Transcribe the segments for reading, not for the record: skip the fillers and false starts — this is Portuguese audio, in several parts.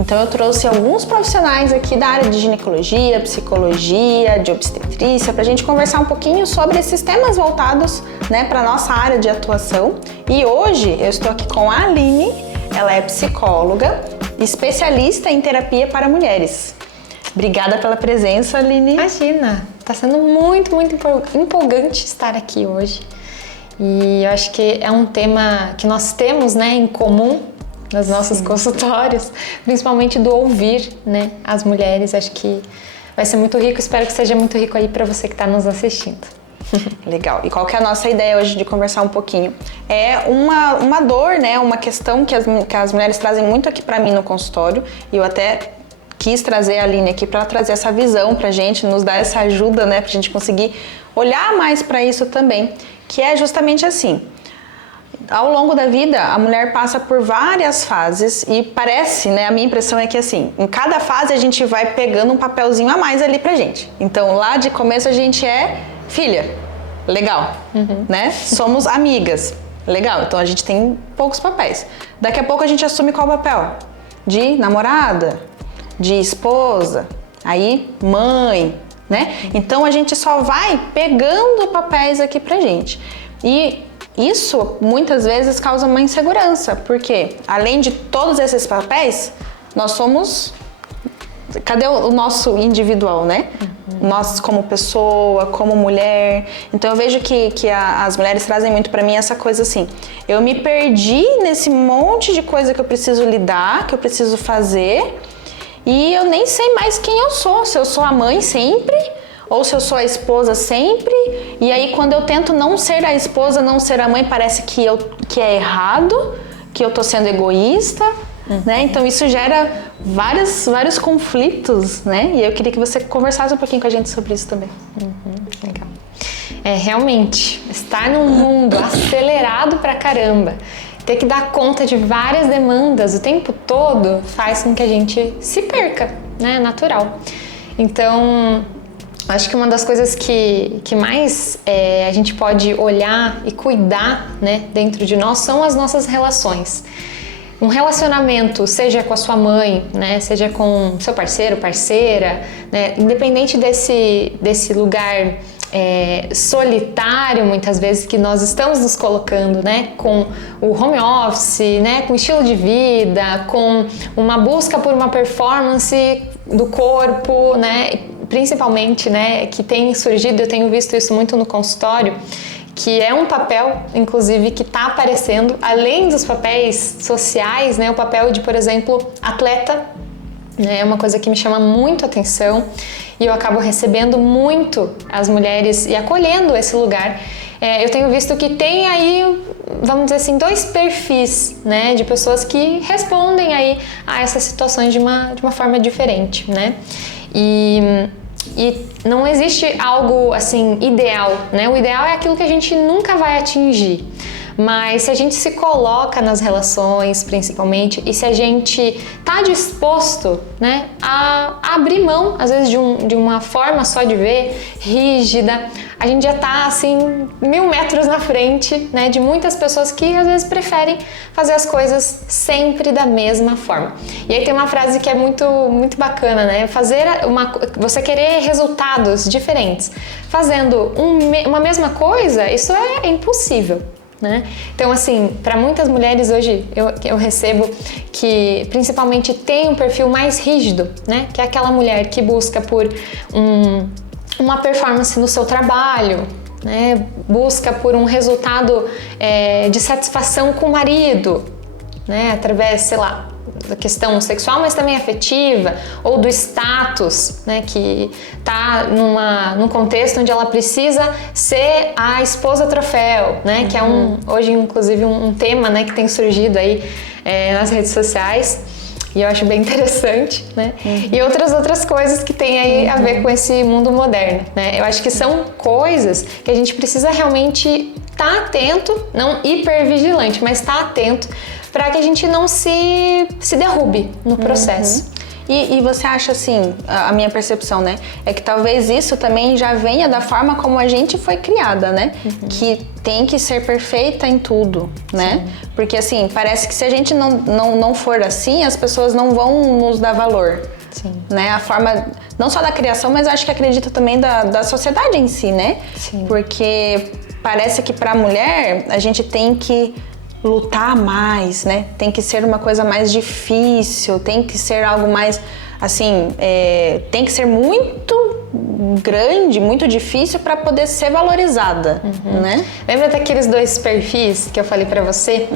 Então eu trouxe alguns profissionais aqui da área de ginecologia, psicologia, de obstetrícia, para a gente conversar um pouquinho sobre esses temas voltados, né, para a nossa área de atuação. E hoje eu estou aqui com a Aline, ela é psicóloga, especialista em terapia para mulheres. Obrigada pela presença, Aline. Imagina, tá sendo muito empolgante estar aqui hoje. E eu acho que é um tema que nós temos, né, em comum nos nossos consultórios, principalmente do ouvir, né, as mulheres. Acho que vai ser muito rico, espero que seja muito rico aí para você que está nos assistindo. Legal. E qual que é a nossa ideia hoje de conversar um pouquinho? É uma dor, né, uma questão que as mulheres trazem muito aqui para mim no consultório, e eu até quis trazer a Aline aqui para trazer essa visão pra gente, nos dar essa ajuda, né, pra gente conseguir olhar mais para isso também, que é justamente assim. Ao longo da vida, a mulher passa por várias fases e parece, né, a minha impressão é que assim, em cada fase a gente vai pegando um papelzinho a mais ali pra gente. Então, lá de começo a gente é filha, legal, né? Somos amigas, legal, então a gente tem poucos papéis. Daqui a pouco a gente assume qual papel? De namorada, de esposa, aí mãe, né? Então a gente só vai pegando papéis aqui pra gente. E isso muitas vezes causa uma insegurança, porque além de todos esses papéis, nós somos... Cadê o nosso individual, né? Nós como pessoa, como mulher. Então eu vejo que as mulheres trazem muito pra mim essa coisa assim. Eu me perdi nesse monte de coisa que eu preciso lidar, que eu preciso fazer, e eu nem sei mais quem eu sou. Se eu sou a mãe sempre, ou se eu sou a esposa sempre. E aí quando eu tento não ser a esposa, não ser a mãe, parece que é errado, que eu tô sendo egoísta, né? Então isso gera vários conflitos, né? E eu queria que você conversasse um pouquinho com a gente sobre isso também. Legal. Realmente, estar num mundo acelerado pra caramba, ter que dar conta de várias demandas o tempo todo faz com que a gente se perca, né? É natural. Então, acho que uma das coisas que mais a gente pode olhar e cuidar, né, dentro de nós são as nossas relações. Um relacionamento, seja com a sua mãe, né, seja com seu parceiro, parceira, né, independente desse lugar solitário, muitas vezes, que nós estamos nos colocando, né, com o home office, né, com estilo de vida, com uma busca por uma performance do corpo, né, principalmente, né, que tem surgido, eu tenho visto isso muito no consultório, que é um papel, inclusive, que está aparecendo, além dos papéis sociais, né, o papel de, por exemplo, atleta, né, é uma coisa que me chama muito a atenção, e eu acabo recebendo muito as mulheres e acolhendo esse lugar. Eu tenho visto que tem aí, vamos dizer assim, dois perfis, né, de pessoas que respondem aí a essas situações de uma forma diferente, né, e não existe algo assim ideal, né? O ideal é aquilo que a gente nunca vai atingir. Mas se a gente se coloca nas relações, principalmente, e se a gente tá disposto, né, a abrir mão, às vezes, de uma forma só de ver, rígida, a gente já tá, assim, 1000 metros na frente, né, de muitas pessoas que, às vezes, preferem fazer as coisas sempre da mesma forma. E aí tem uma frase que é muito bacana, né, você querer resultados diferentes. Fazendo uma mesma coisa, isso é impossível. Né? Então, assim, para muitas mulheres hoje eu recebo que principalmente tem um perfil mais rígido, né? Que é aquela mulher que busca por uma performance no seu trabalho, né? Busca por um resultado de satisfação com o marido, né? Através, sei lá, da questão sexual, mas também afetiva, ou do status, né, que tá num contexto onde ela precisa ser a esposa troféu, né, que é hoje inclusive um tema, né, que tem surgido aí nas redes sociais, e eu acho bem interessante, né, e outras coisas que tem aí a ver com esse mundo moderno, né, eu acho que são coisas que a gente precisa realmente estar atento, não hipervigilante, mas estar atento para que a gente não se derrube no processo. E você acha assim, a minha percepção, né? É que talvez isso também já venha da forma como a gente foi criada, né? Que tem que ser perfeita em tudo, né? Sim. Porque assim, parece que se a gente não for assim, as pessoas não vão nos dar valor. Sim. Né? A forma, não só da criação, mas acho que acredito também da sociedade em si, né? Sim. Porque parece que para a mulher a gente tem que lutar mais, né? Tem que ser uma coisa mais difícil, tem que ser algo mais, assim, tem que ser muito grande, muito difícil para poder ser valorizada, né? Lembra daqueles 2 perfis que eu falei para você?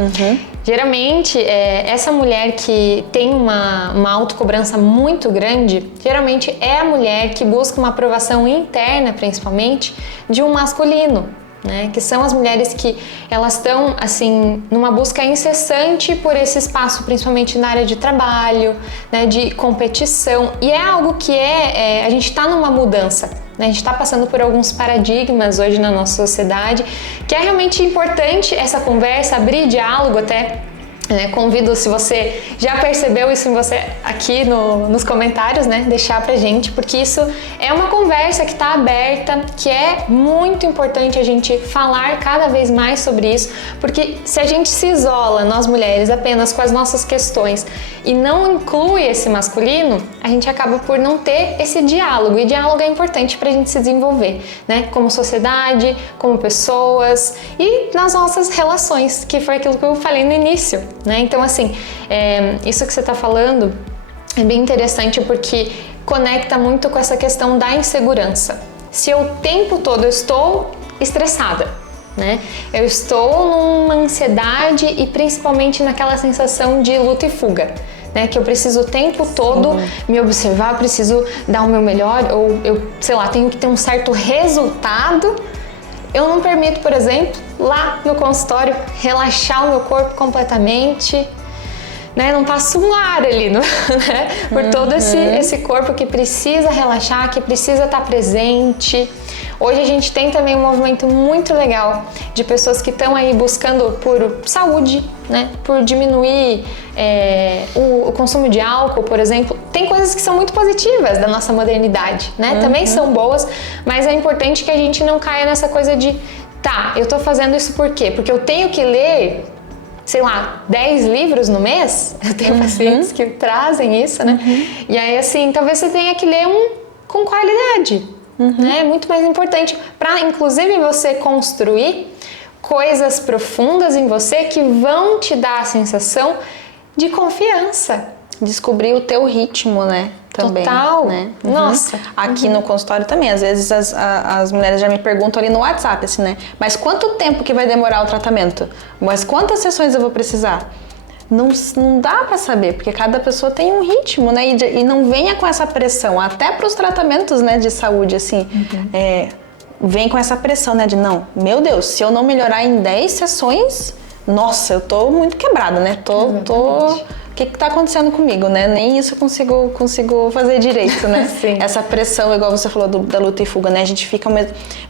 Geralmente, essa mulher que tem uma autocobrança muito grande, geralmente é a mulher que busca uma aprovação interna, principalmente, de um masculino. Né, que são as mulheres que elas estão assim numa busca incessante por esse espaço, principalmente na área de trabalho, né, de competição, e é algo que a gente está numa mudança, né, a gente está passando por alguns paradigmas hoje na nossa sociedade, que é realmente importante essa conversa, abrir diálogo até. Convido, se você já percebeu isso em você aqui nos comentários, né, deixar pra gente, porque isso é uma conversa que está aberta, que é muito importante a gente falar cada vez mais sobre isso, porque se a gente se isola, nós mulheres, apenas com as nossas questões e não inclui esse masculino, a gente acaba por não ter esse diálogo, e diálogo é importante pra gente se desenvolver, né, como sociedade, como pessoas e nas nossas relações, que foi aquilo que eu falei no início. Né? Então, assim, isso que você está falando é bem interessante porque conecta muito com essa questão da insegurança. Se eu, o tempo todo eu estou estressada, né? Eu estou numa ansiedade e principalmente naquela sensação de luta e fuga, né? Que eu preciso o tempo todo me observar, preciso dar o meu melhor, ou eu, sei lá, tenho que ter um certo resultado. Eu não permito, por exemplo, lá no consultório, relaxar o meu corpo completamente, né? Não passo um ar ali, né? Por todo esse corpo que precisa relaxar, que precisa estar presente. Hoje a gente tem também um movimento muito legal de pessoas que estão aí buscando por saúde, né? Por diminuir o consumo de álcool, por exemplo. Tem coisas que são muito positivas da nossa modernidade, né? Também são boas, mas é importante que a gente não caia nessa coisa de tá, eu tô fazendo isso por quê? Porque eu tenho que ler, sei lá, 10 livros no mês? Eu tenho pacientes que trazem isso, né? E aí, assim, talvez você tenha que ler um com qualidade, né? É muito mais importante para, inclusive, você construir coisas profundas em você que vão te dar a sensação de confiança. Descobrir o teu ritmo, né? Também, total, né? Nossa. Aqui no consultório também, às vezes as mulheres já me perguntam ali no WhatsApp, assim, né? Mas quanto tempo que vai demorar o tratamento? Mas quantas sessões eu vou precisar? Não dá pra saber, porque cada pessoa tem um ritmo, né? E não venha com essa pressão, até pros tratamentos, né, de saúde, assim, vem com essa pressão, né, de não, meu Deus, se eu não melhorar em 10 sessões, nossa, eu tô muito quebrada, né? O que tá acontecendo comigo, né? Nem isso eu consigo fazer direito, né? Sim. Essa pressão, igual você falou da luta e fuga, né? A gente fica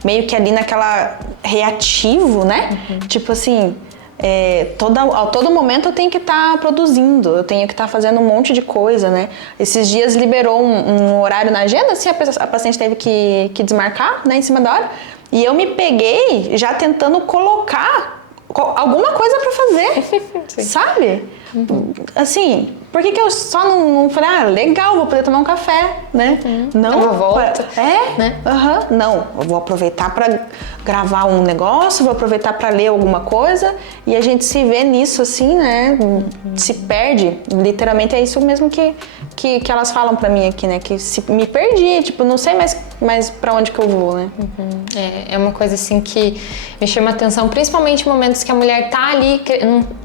meio que ali naquela reativo, né? Tipo assim, a todo momento eu tenho que estar produzindo, eu tenho que estar fazendo um monte de coisa, né? Esses dias liberou um horário na agenda, assim, a paciente teve que desmarcar, né? Em cima da hora. E eu me peguei já tentando colocar alguma coisa pra fazer, sabe? Assim, por que eu só não falei, legal, vou poder tomar um café, né? Não, uma volta. Né? Não, eu vou aproveitar pra gravar um negócio, vou aproveitar pra ler alguma coisa, e a gente se vê nisso assim, né? Se perde, literalmente é isso mesmo que elas falam pra mim aqui, né? Que me perdi, tipo, não sei mais pra onde que eu vou, né? É uma coisa assim que me chama a atenção, principalmente em momentos que a mulher tá ali,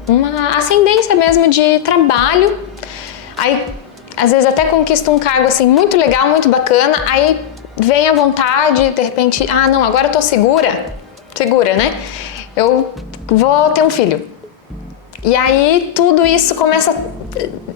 uma ascendência mesmo de trabalho, aí às vezes até conquista um cargo assim muito legal, muito bacana, aí vem a vontade, de repente, não, agora eu tô segura, né? Eu vou ter um filho. E aí tudo isso começa a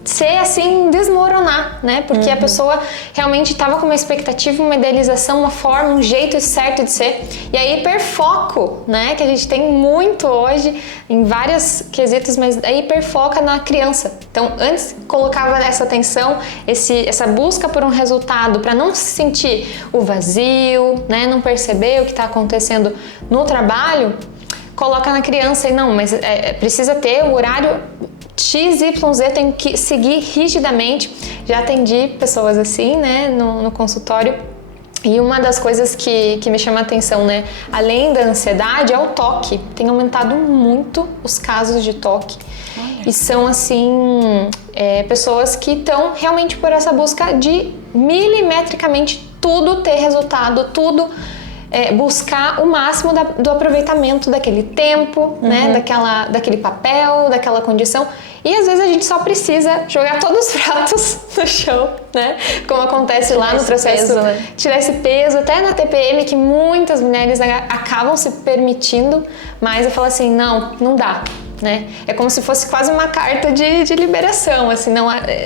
ser assim, desmoronar. mudar, né? Porque a pessoa realmente estava com uma expectativa, uma idealização, uma forma, um jeito certo de ser. E aí hiperfoco, né? Que a gente tem muito hoje em vários quesitos, mas aí hiperfoca na criança. Então, antes colocava essa atenção, essa busca por um resultado para não se sentir o vazio, né? Não perceber o que está acontecendo no trabalho, coloca na criança e não, mas precisa ter o horário XYZ, tem que seguir rigidamente. Já atendi pessoas assim, né, no consultório. E uma das coisas que me chama a atenção, né, além da ansiedade, é o toque. Tem aumentado muito os casos de toque. E são, assim, pessoas que estão realmente por essa busca de milimetricamente tudo ter resultado, tudo buscar o máximo do aproveitamento daquele tempo, né, daquele papel, daquela condição. E às vezes a gente só precisa jogar todos os pratos no chão, né? Como acontece lá no processo, peso, né? Tirar esse peso, até na TPM, que muitas mulheres acabam se permitindo, mas eu falo assim, não dá. Né? É como se fosse quase uma carta de liberação, assim,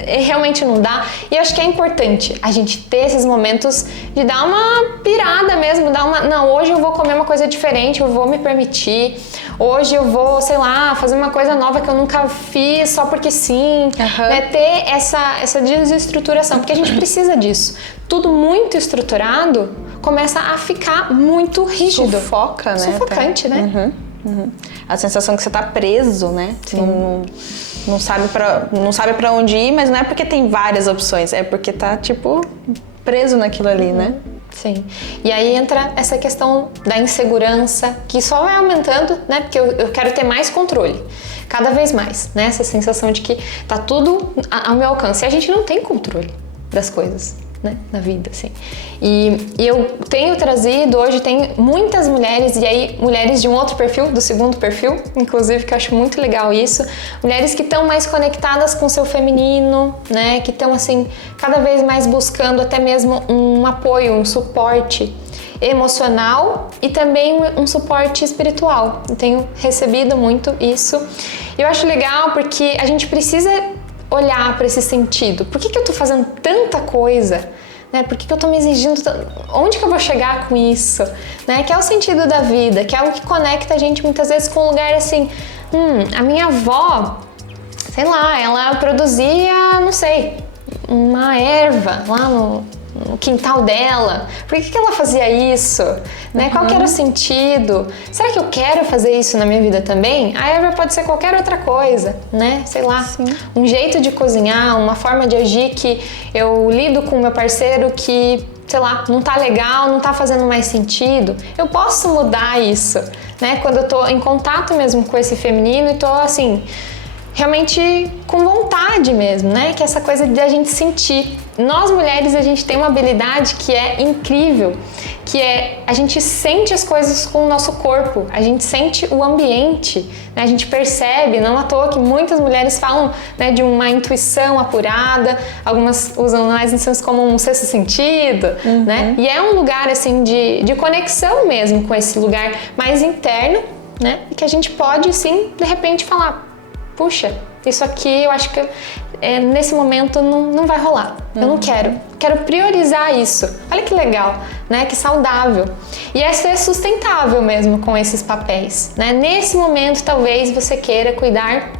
realmente não dá. E eu acho que é importante a gente ter esses momentos de dar uma pirada mesmo, não, hoje eu vou comer uma coisa diferente, eu vou me permitir, hoje eu vou, sei lá, fazer uma coisa nova que eu nunca fiz só porque sim, né? Ter essa desestruturação, porque a gente precisa disso. Tudo muito estruturado começa a ficar muito rígido. Sufoca, né? Sufocante, né? A sensação que você tá preso, né? Não sabe pra onde ir, mas não é porque tem várias opções, é porque tá, tipo, preso naquilo ali, né? Sim. E aí entra essa questão da insegurança, que só vai aumentando, né? Porque eu quero ter mais controle, cada vez mais, né? Essa sensação de que tá tudo ao meu alcance. E a gente não tem controle das coisas, né, na vida, assim. E eu tenho trazido, hoje tem muitas mulheres, e aí mulheres de um outro perfil, do segundo perfil, inclusive, que eu acho muito legal isso, mulheres que estão mais conectadas com o seu feminino, né, que estão, assim, cada vez mais buscando até mesmo um apoio, um suporte emocional e também um suporte espiritual. Eu tenho recebido muito isso. E eu acho legal porque a gente precisa olhar para esse sentido. Por que eu tô fazendo tanta coisa? Né? Por que eu tô me exigindo tanto? Onde que eu vou chegar com isso? Né? Que é o sentido da vida, que é algo que conecta a gente muitas vezes com um lugar assim, a minha avó, sei lá, ela produzia, não sei, uma erva lá no quintal dela. Por que ela fazia isso? Né? Qual que era o sentido? Será que eu quero fazer isso na minha vida também? A erva pode ser qualquer outra coisa, né? Sei lá, um jeito de cozinhar, uma forma de agir que eu lido com o meu parceiro que, sei lá, não tá legal, não tá fazendo mais sentido. Eu posso mudar isso, né? Quando eu tô em contato mesmo com esse feminino e tô assim, realmente com vontade mesmo, né? Que é essa coisa de a gente sentir. Nós mulheres, a gente tem uma habilidade que é incrível, que é a gente sente as coisas com o nosso corpo, a gente sente o ambiente, né? A gente percebe, não à toa que muitas mulheres falam, né, de uma intuição apurada, algumas usam mais instâncias como um sexto sentido, né? E é um lugar assim de conexão mesmo com esse lugar mais interno, né? E que a gente pode sim, de repente falar, puxa, isso aqui eu acho que nesse momento não vai rolar. Eu não quero priorizar isso. Olha que legal, né? Que saudável. E é ser sustentável mesmo com esses papéis, né? Nesse momento, talvez você queira cuidar,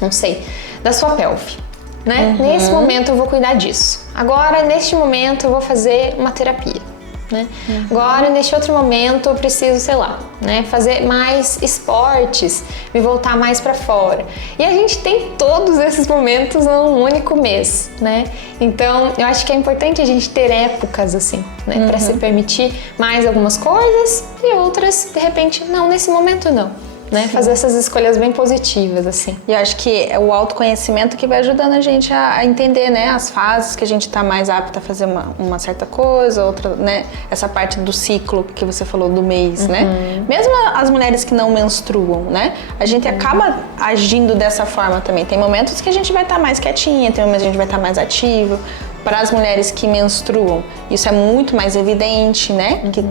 não sei, da sua pelve, né? Nesse momento eu vou cuidar disso. Agora, neste momento, eu vou fazer uma terapia. Né? Agora, neste outro momento, eu preciso, sei lá, né, fazer mais esportes, me voltar mais para fora. E a gente tem todos esses momentos num único mês, né? Então, eu acho que é importante a gente ter épocas assim, né, para se permitir mais algumas coisas e outras, de repente, não, nesse momento não. Né? Fazer essas escolhas bem positivas, assim. E acho que é o autoconhecimento que vai ajudando a gente a entender, né, as fases que a gente tá mais apta a fazer uma certa coisa, outra, né, essa parte do ciclo que você falou do mês, né? Mesmo as mulheres que não menstruam, né, a gente acaba agindo dessa forma também. Tem momentos que a gente vai estar mais quietinha, tem momentos que a gente vai estar mais ativo. Para as mulheres que menstruam, isso é muito mais evidente, né? Que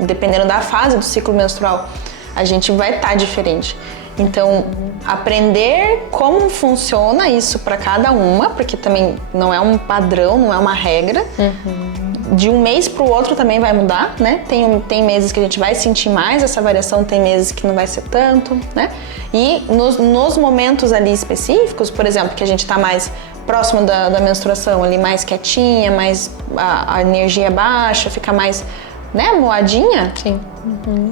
dependendo da fase do ciclo menstrual, a gente vai estar diferente. Então, aprender como funciona isso para cada uma, porque também não é um padrão, não é uma regra. De um mês para o outro também vai mudar, né? Tem meses que a gente vai sentir mais essa variação, tem meses que não vai ser tanto, né? E nos momentos ali específicos, por exemplo, que a gente tá mais próximo da menstruação, ali mais quietinha, mais a energia baixa, fica mais, né, moadinha. Sim.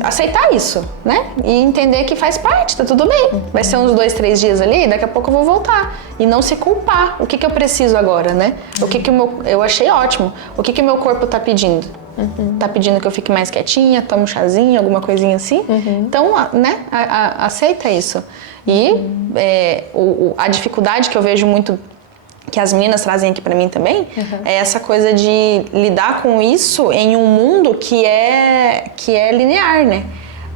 Aceitar isso, né? E entender que faz parte, tá tudo bem. Vai ser uns 2, 3 dias ali, daqui a pouco eu vou voltar. E não se culpar. O que eu preciso agora, né? O que eu achei ótimo. O que o meu corpo tá pedindo? Tá pedindo que eu fique mais quietinha, tome um chazinho, alguma coisinha assim? Então, né? Aceita isso. E a dificuldade que eu vejo muito que as meninas trazem aqui pra mim também, é essa coisa de lidar com isso em um mundo que é linear, né?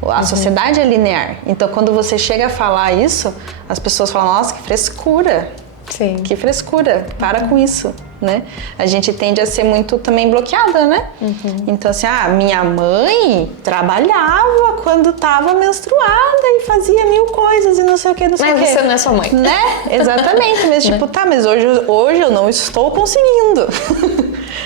A sociedade é linear. Então, quando você chega a falar isso, as pessoas falam, nossa, que frescura. Sim. Que frescura, para com isso, né? A gente tende a ser muito também bloqueada, né? Então, assim, minha mãe trabalhava quando tava menstruada e fazia 1000 coisas e não sei o que, não sei o que. Mas você não é sua mãe. Né? Exatamente, mas tipo, mas hoje eu não estou conseguindo.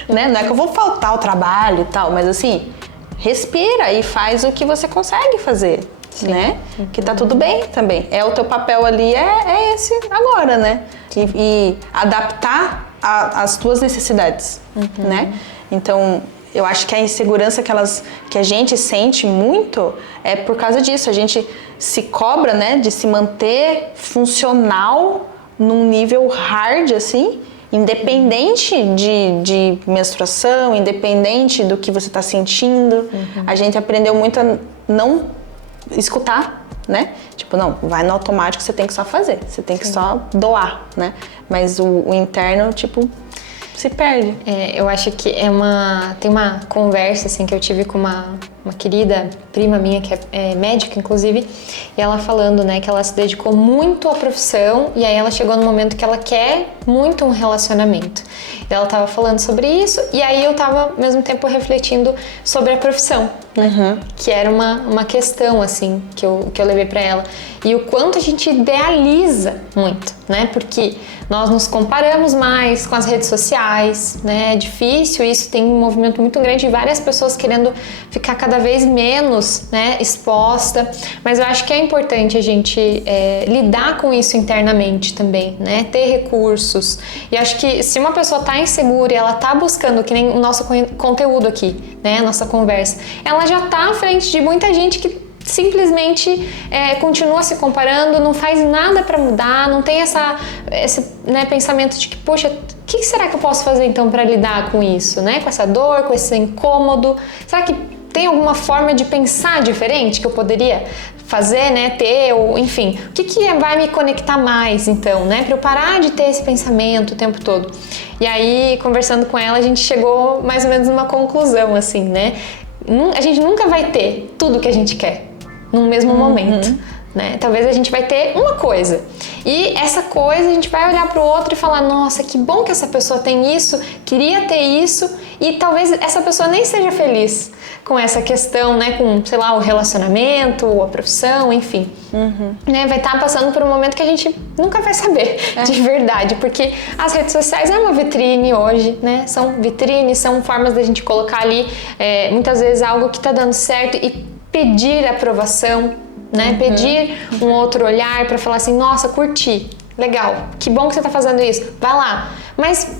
Né? Não é que eu vou faltar ao trabalho e tal, mas assim, respira e faz o que você consegue fazer. Né? Que tá tudo bem também. O teu papel ali é esse agora, né? E adaptar às tuas necessidades, né? Então, eu acho que a insegurança que a gente sente muito é por causa disso. A gente se cobra, né, de se manter funcional num nível hard, assim, independente de menstruação, independente do que você tá sentindo. A gente aprendeu muito a não escutar, né? Tipo, não, vai no automático, você tem que só fazer, você tem que só doar, né? Mas o interno, tipo, se perde. Eu acho que tem uma conversa, assim, que eu tive com uma querida prima minha, que é médica, inclusive, e ela falando, né, que ela se dedicou muito à profissão e aí ela chegou no momento que ela quer muito um relacionamento. E ela tava falando sobre isso e aí eu tava, ao mesmo tempo, refletindo sobre a profissão, né? Que era uma questão, assim, que eu levei pra ela. E o quanto a gente idealiza muito, né? Porque nós nos comparamos mais com as redes sociais, né? É difícil, isso tem um movimento muito grande de várias pessoas querendo ficar cada vez menos, né, exposta. Mas eu acho que é importante a gente lidar com isso internamente também, né? Ter recursos. E acho que se uma pessoa tá insegura e ela tá buscando, que nem o nosso conteúdo aqui, né? A nossa conversa, ela já tá à frente de muita gente que simplesmente continua se comparando, não faz nada para mudar, não tem esse, né, pensamento de que, poxa, o que será que eu posso fazer então para lidar com isso, né? Com essa dor, com esse incômodo? Será que tem alguma forma de pensar diferente que eu poderia fazer, né, ter, ou enfim, o que vai me conectar mais então, né, para eu parar de ter esse pensamento o tempo todo? E aí, conversando com ela, a gente chegou mais ou menos numa conclusão, assim, né? A gente nunca vai ter tudo que a gente quer num mesmo momento, né? Talvez a gente vai ter uma coisa e essa coisa a gente vai olhar para o outro e falar, nossa, que bom que essa pessoa tem isso, queria ter isso, e talvez essa pessoa nem seja feliz com essa questão, né, com, sei lá, o relacionamento, ou a profissão, enfim, né, vai estar passando por um momento que a gente nunca vai saber de verdade, porque as redes sociais é uma vitrine hoje, né, são vitrines, são formas da gente colocar ali, muitas vezes algo que está dando certo e pedir aprovação, né, pedir um outro olhar para falar assim, nossa, curti, legal, que bom que você está fazendo isso, vai lá. Mas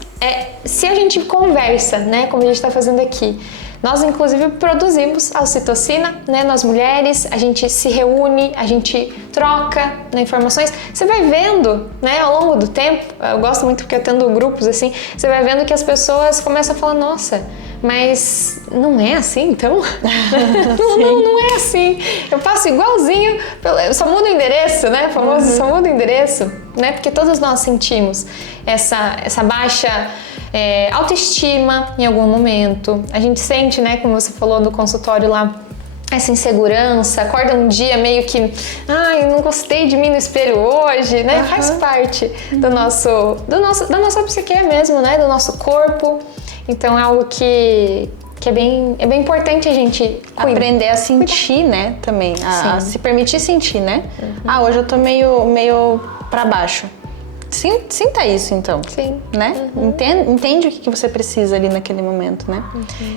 se a gente conversa, né, como a gente está fazendo aqui, nós inclusive produzimos a ocitocina, né, nas mulheres, a gente se reúne, a gente troca, né, informações, você vai vendo, né, ao longo do tempo, eu gosto muito porque eu tendo grupos assim, você vai vendo que as pessoas começam a falar, nossa, mas não é assim, então? não é assim. Eu faço igualzinho, eu só mudo o endereço, né? O famoso só mudo o endereço, né? Porque todos nós sentimos essa baixa autoestima em algum momento. A gente sente, né, como você falou no consultório lá, essa insegurança, acorda um dia meio que, não gostei de mim no espelho hoje, né? Faz parte da nossa psique mesmo, né? Do nosso corpo. Então é algo que que é bem importante a gente aprender a sentir, né, também, a se permitir sentir, né? Hoje eu tô meio pra baixo. Sinta isso, então. Sim. Né? Entende o que você precisa ali naquele momento, né?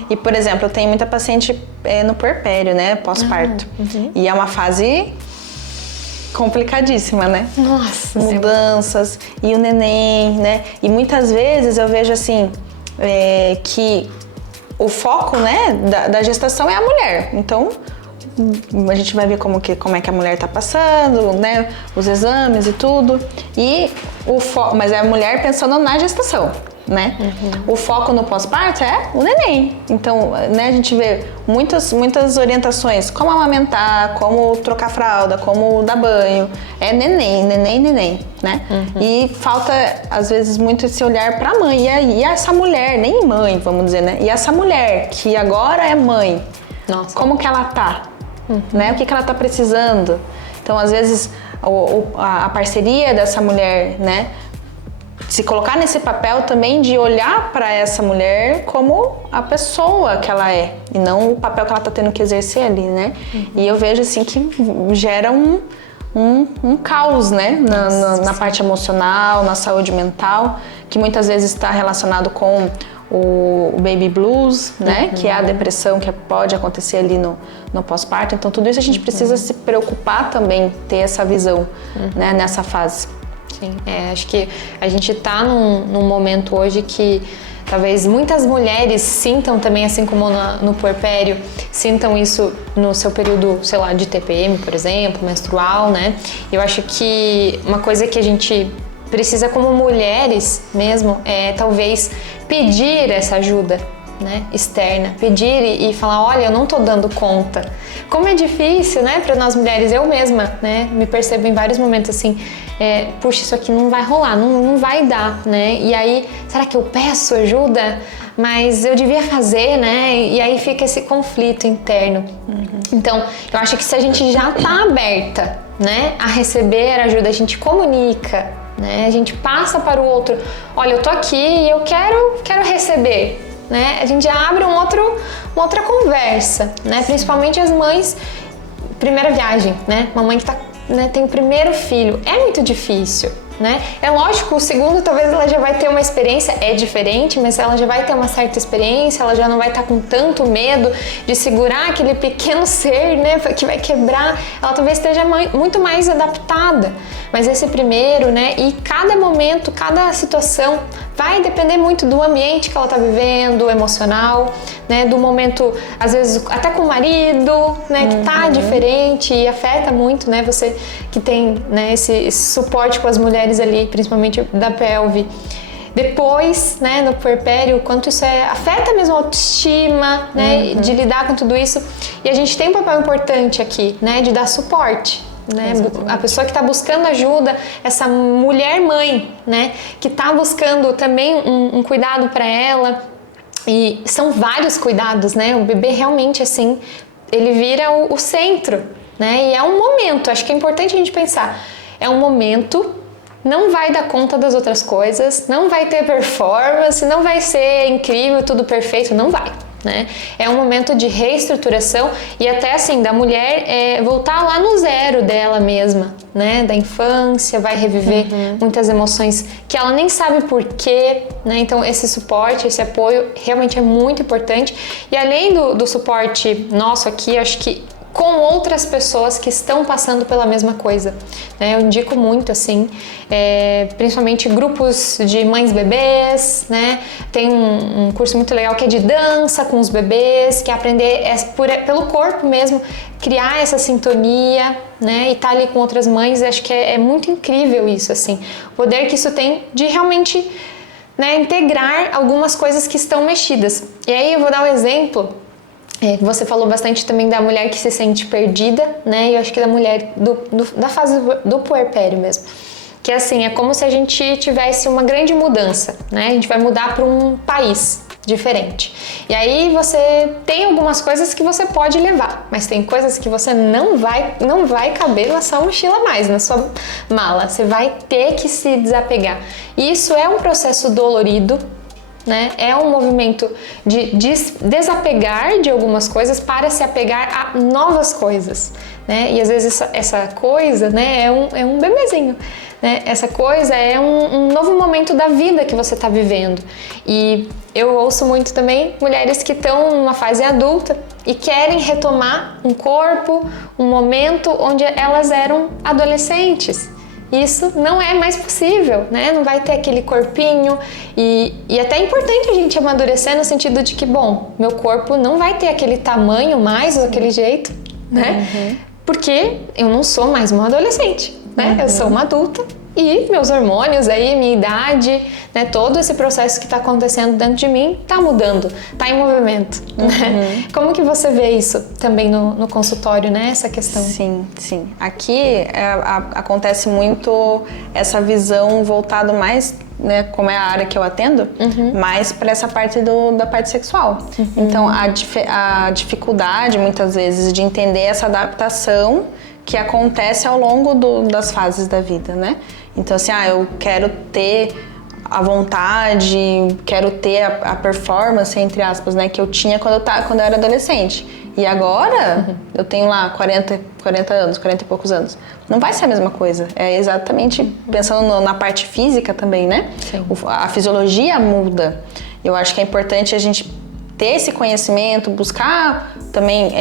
E, por exemplo, eu tenho muita paciente no puerpério, né? Pós-parto. E é uma fase complicadíssima, né? Nossa. Mudanças, e o neném, né? E muitas vezes eu vejo, assim, que o foco, né, da gestação é a mulher. Então, a gente vai ver como é que a mulher tá passando, né? Os exames e tudo. Mas é a mulher pensando na gestação, né? O foco no pós-parto é o neném. Então, né, a gente vê muitas orientações, como amamentar, como trocar fralda, como dar banho. É neném, né? E falta, às vezes, muito esse olhar pra mãe. E essa mulher, nem mãe, vamos dizer, né? E essa mulher que agora é mãe, Nossa. como que ela tá? Né? O que ela tá precisando? Então, às vezes, a parceria dessa mulher, né? Se colocar nesse papel também de olhar para essa mulher como a pessoa que ela é e não o papel que ela tá tendo que exercer ali, né? E eu vejo assim que gera um caos, né? Na parte emocional, na saúde mental, que muitas vezes está relacionado com o baby blues, né? Que é a depressão que pode acontecer ali no pós-parto. Então, tudo isso a gente precisa se preocupar também, ter essa visão, né? Nessa fase. Sim, acho que a gente tá num momento hoje que talvez muitas mulheres sintam também, assim como no puerpério, sintam isso no seu período, sei lá, de TPM, por exemplo, menstrual, né? Eu acho que uma coisa que a gente precisa como mulheres mesmo é talvez pedir essa ajuda, né, externa, pedir e falar, olha, eu não tô dando conta. Como é difícil, né, para nós mulheres, eu mesma, né, me percebo em vários momentos assim, puxa, isso aqui não vai rolar, não vai dar, né, e aí, será que eu peço ajuda? Mas eu devia fazer, né, e aí fica esse conflito interno. Então, eu acho que se a gente já tá aberta, né, a receber ajuda, a gente comunica, né, a gente passa para o outro, olha, eu tô aqui e eu quero receber, né? A gente já abre uma outra conversa, né? Principalmente as mães, primeira viagem, né? Uma mãe que tem o primeiro filho, é muito difícil, né? É lógico, o segundo talvez ela já vai ter uma experiência, é diferente, mas ela já vai ter uma certa experiência, ela já não vai estar com tanto medo de segurar aquele pequeno ser, né? Que vai quebrar, ela talvez esteja muito mais adaptada. Mas esse primeiro, né? E cada momento, cada situação vai depender muito do ambiente que ela tá vivendo, emocional, né? Do momento, às vezes, até com o marido, né? Que tá diferente e afeta muito, né? Você que tem, né, esse suporte com as mulheres ali, principalmente da pelve. Depois, né, no puerpério, o quanto isso afeta mesmo a autoestima, né? De lidar com tudo isso. E a gente tem um papel importante aqui, né? De dar suporte. Né? A pessoa que está buscando ajuda, essa mulher mãe, né? Que está buscando também um cuidado para ela, e são vários cuidados, né? O bebê realmente assim, ele vira o centro, né? E é um momento, acho que é importante a gente pensar, é um momento, não vai dar conta das outras coisas, não vai ter performance, não vai ser incrível, tudo perfeito, não vai. Né? É um momento de reestruturação e até assim, da mulher voltar lá no zero dela mesma, né? Da infância, vai reviver muitas emoções que ela nem sabe por quê, né? Então esse suporte, esse apoio realmente é muito importante. E além do suporte nosso aqui, acho que com outras pessoas que estão passando pela mesma coisa, né? Eu indico muito, assim, principalmente grupos de mães bebês, né? Tem um curso muito legal que é de dança com os bebês, que é aprender pelo corpo mesmo, criar essa sintonia, né? E tá ali com outras mães, acho que é muito incrível isso, assim, o poder que isso tem de realmente, né, integrar algumas coisas que estão mexidas. E aí eu vou dar um exemplo. Você falou bastante também da mulher que se sente perdida, né? E eu acho que da mulher da fase do puerpério mesmo. Que assim, é como se a gente tivesse uma grande mudança, né? A gente vai mudar para um país diferente. E aí você tem algumas coisas que você pode levar, mas tem coisas que você não vai caber na sua mochila mais, na sua mala. Você vai ter que se desapegar. E isso é um processo dolorido, né? É um movimento de desapegar de algumas coisas para se apegar a novas coisas, né? E às vezes essa coisa, né, é um bebezinho, né? Essa coisa é um novo momento da vida que você está vivendo. E eu ouço muito também mulheres que estão numa fase adulta e querem retomar um corpo, um momento onde elas eram adolescentes. Isso não é mais possível, né? Não vai ter aquele corpinho e até é importante a gente amadurecer no sentido de que, bom, meu corpo não vai ter aquele tamanho mais ou aquele jeito, né? Porque eu não sou mais uma adolescente, né? Eu sou uma adulta e meus hormônios aí, minha idade, né? Todo esse processo que está acontecendo dentro de mim está mudando, está em movimento, né? Como que você vê isso também no consultório, né? Essa questão. Sim, sim. Aqui acontece muito essa visão voltada mais, né, como é a área que eu atendo, mais para essa parte da parte sexual. Então, a dificuldade, muitas vezes, de entender essa adaptação que acontece ao longo das fases da vida, né? Então, assim, eu quero ter a vontade, quero ter a performance, entre aspas, né, que eu tinha quando eu era adolescente. E agora, eu tenho lá 40 anos, 40 e poucos anos. Não vai ser a mesma coisa. É exatamente pensando na parte física também, né? A fisiologia muda. Eu acho que é importante a gente ter esse conhecimento, buscar também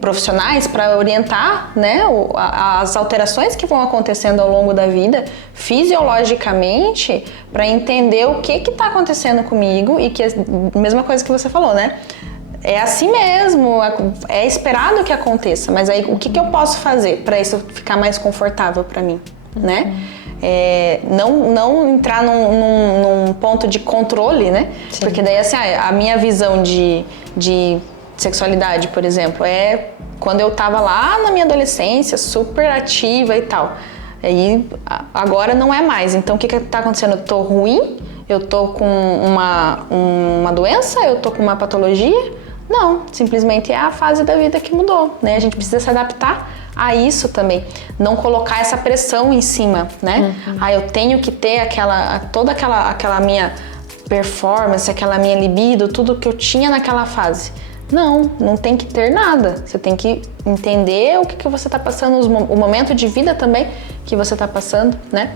profissionais para orientar, né, as alterações que vão acontecendo ao longo da vida, fisiologicamente, para entender o que está acontecendo comigo e que a mesma coisa que você falou, né? É assim mesmo, é esperado que aconteça, mas aí o que eu posso fazer para isso ficar mais confortável para mim, né? Não entrar num ponto de controle, né? Sim. Porque daí, assim, a minha visão de sexualidade, por exemplo, é quando eu tava lá na minha adolescência, super ativa e tal. Aí, agora não é mais. Então, o que tá acontecendo? Eu tô ruim? Eu tô com uma doença? Eu tô com uma patologia? Não, simplesmente é a fase da vida que mudou, né? A gente precisa se adaptar a isso também, não colocar essa pressão em cima, né? Eu tenho que ter toda aquela minha performance, aquela minha libido, tudo que eu tinha naquela fase. Não tem que ter nada. Você tem que entender o que você está passando, o momento de vida também que você está passando, né?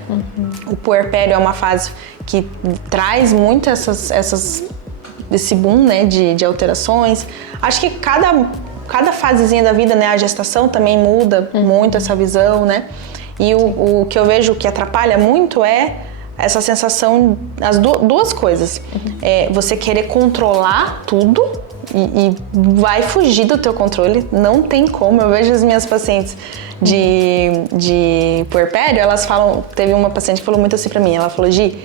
O puerpério é uma fase que traz muito esse boom, né, de alterações. Acho que cada fasezinha da vida, né, a gestação também muda muito essa visão, né? E o que eu vejo que atrapalha muito é essa sensação, as duas coisas. Você querer controlar tudo e vai fugir do teu controle, não tem como. Eu vejo as minhas pacientes de puerpério, elas falam, teve uma paciente que falou muito assim pra mim, ela falou, Gi,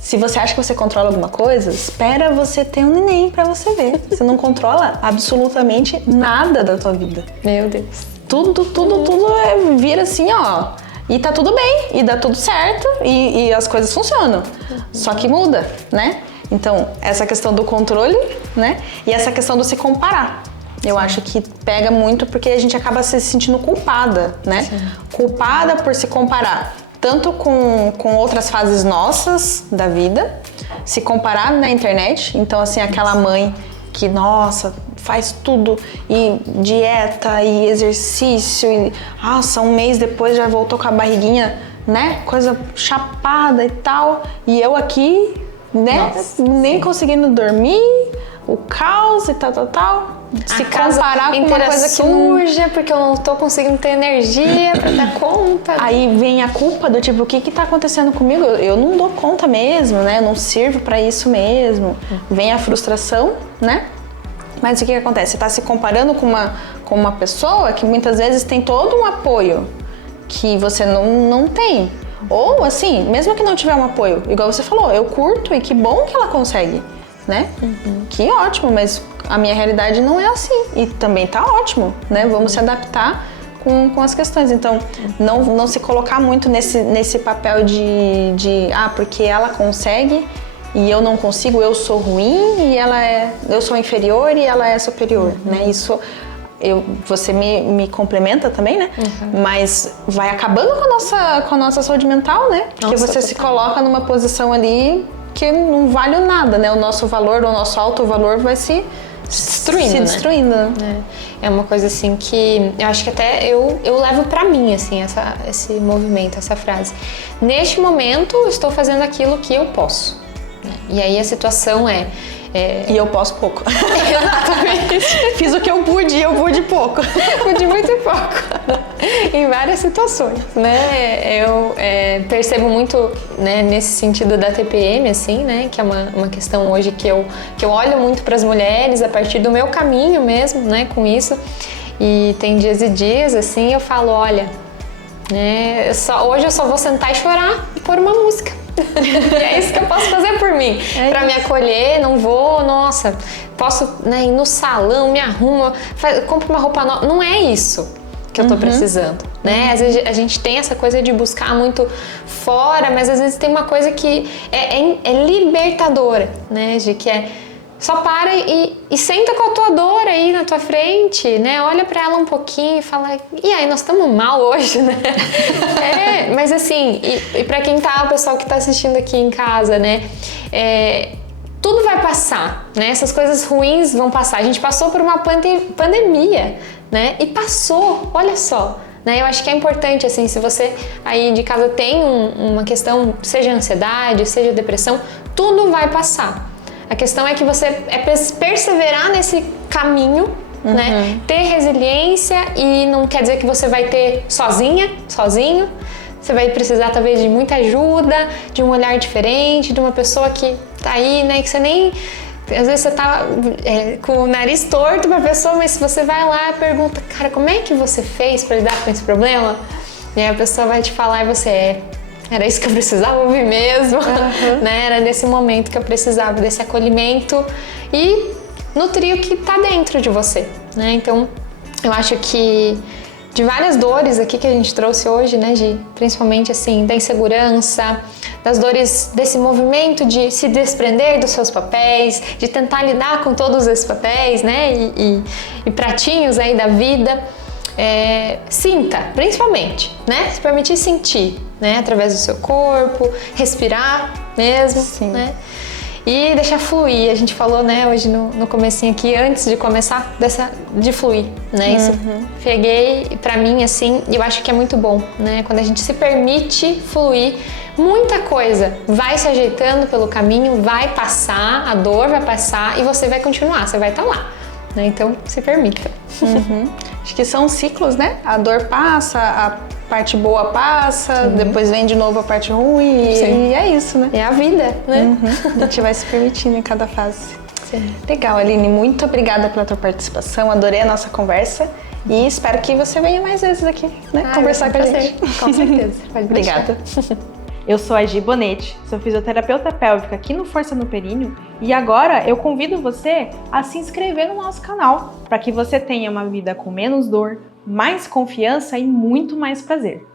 se você acha que você controla alguma coisa, espera você ter um neném pra você ver. Você não controla absolutamente nada da tua vida. Meu Deus. Tudo vira assim, ó. E tá tudo bem, e dá tudo certo, e as coisas funcionam. Só que muda, né? Então, essa questão do controle, né? E essa questão do se comparar. Eu acho que pega muito porque a gente acaba se sentindo culpada, né? Sim. Culpada por se comparar. Tanto com outras fases nossas da vida, se comparar na internet. Então, assim, aquela mãe que, nossa, faz tudo, e dieta, e exercício, e, nossa, um mês depois já voltou com a barriguinha, né? Coisa chapada e tal. E eu aqui, né? Nossa, nem conseguindo dormir, o caos e tal. Se comparar com uma coisa que suja, porque eu não tô conseguindo ter energia pra dar conta. Aí vem a culpa do tipo, o que tá acontecendo comigo? Eu não dou conta mesmo, né? Eu não sirvo pra isso mesmo. Vem a frustração, né? Mas o que acontece? Você tá se comparando com uma pessoa que muitas vezes tem todo um apoio que você não tem. Ou assim, mesmo que não tiver um apoio, igual você falou, eu curto e que bom que ela consegue, né? Que ótimo, mas a minha realidade não é assim. E também tá ótimo, né? Vamos se adaptar com as questões. Então, não se colocar muito nesse papel de porque ela consegue e eu não consigo, eu sou ruim e eu sou inferior e ela é superior, né? Isso você me complementa também, né? Mas vai acabando com a nossa saúde mental, né? Porque você se coloca numa posição ali porque não vale nada, né? O nosso valor, o nosso alto valor vai se destruindo. Né? É uma coisa assim que eu acho que até eu levo pra mim, assim, esse movimento, essa frase. Neste momento, eu estou fazendo aquilo que eu posso. Né? E aí a situação E eu posso pouco. Exatamente. Fiz o que eu pude e eu pude pouco. Pude muito pouco. Em várias situações, né? Eu percebo muito, né, nesse sentido da TPM, assim, né? Que é uma questão hoje que eu olho muito para as mulheres a partir do meu caminho mesmo, né? Com isso. E tem dias e dias, assim, eu falo, olha, né? Hoje eu só vou sentar e chorar por uma música. E é isso que eu posso fazer por mim, pra me acolher. Não vou, nossa, posso, né, ir no salão, me arrumo, compro uma roupa nova. Não é isso que eu tô precisando, né? Às vezes a gente tem essa coisa de buscar muito fora, mas às vezes tem uma coisa que é libertadora, né? De que só para e senta com a tua dor aí na tua frente, né? Olha pra ela um pouquinho e fala, e aí, nós estamos mal hoje, né? Mas assim, e pra quem tá, o pessoal que tá assistindo aqui em casa, né? Tudo vai passar, né? Essas coisas ruins vão passar. A gente passou por uma pandemia, né? E passou, olha só. Né? Eu acho que é importante, assim, se você aí de casa tem uma questão, seja ansiedade, seja depressão, tudo vai passar. A questão é que você perseverar nesse caminho, né? Ter resiliência, e não quer dizer que você vai ter sozinho. Você vai precisar, talvez, de muita ajuda, de um olhar diferente, de uma pessoa que tá aí, né? Que você nem... Às vezes você tá com o nariz torto pra pessoa, mas se você vai lá e pergunta, cara, como é que você fez pra lidar com esse problema? E aí a pessoa vai te falar e você era isso que eu precisava ouvir mesmo, né? Era nesse momento que eu precisava desse acolhimento e nutrir o que tá dentro de você, né? Então, eu acho que de várias dores aqui que a gente trouxe hoje, né, principalmente assim, da insegurança, das dores desse movimento de se desprender dos seus papéis, de tentar lidar com todos esses papéis, né, e pratinhos aí da vida, sinta, principalmente, né, se permitir sentir, né, através do seu corpo, respirar mesmo, Sim. né, e deixar fluir. A gente falou, né, hoje no comecinho aqui, antes de começar, de fluir, né? Isso peguei pra mim, assim, e eu acho que é muito bom, né? Quando a gente se permite fluir, muita coisa vai se ajeitando pelo caminho, vai passar, a dor vai passar e você vai continuar, você vai estar lá, né? Então, se permita. Acho que são ciclos, né? A dor passa, a parte boa passa, depois vem de novo a parte ruim e é isso, né? É a vida, né? A gente vai se permitindo em cada fase. Sim. Legal, Aline, muito obrigada pela tua participação, adorei a nossa conversa e espero que você venha mais vezes aqui, né? Conversar com a gente. Com certeza. Pode Obrigada. Eu sou a Gi Bonetti, sou fisioterapeuta pélvica aqui no Força no Períneo e agora eu convido você a se inscrever no nosso canal para que você tenha uma vida com menos dor, mais confiança e muito mais prazer.